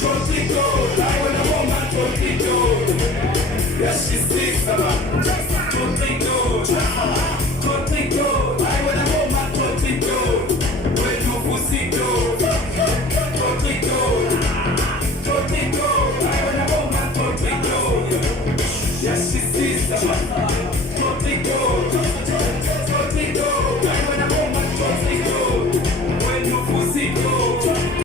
Totally cold. I want a woman totally cold. Yes, she's sick,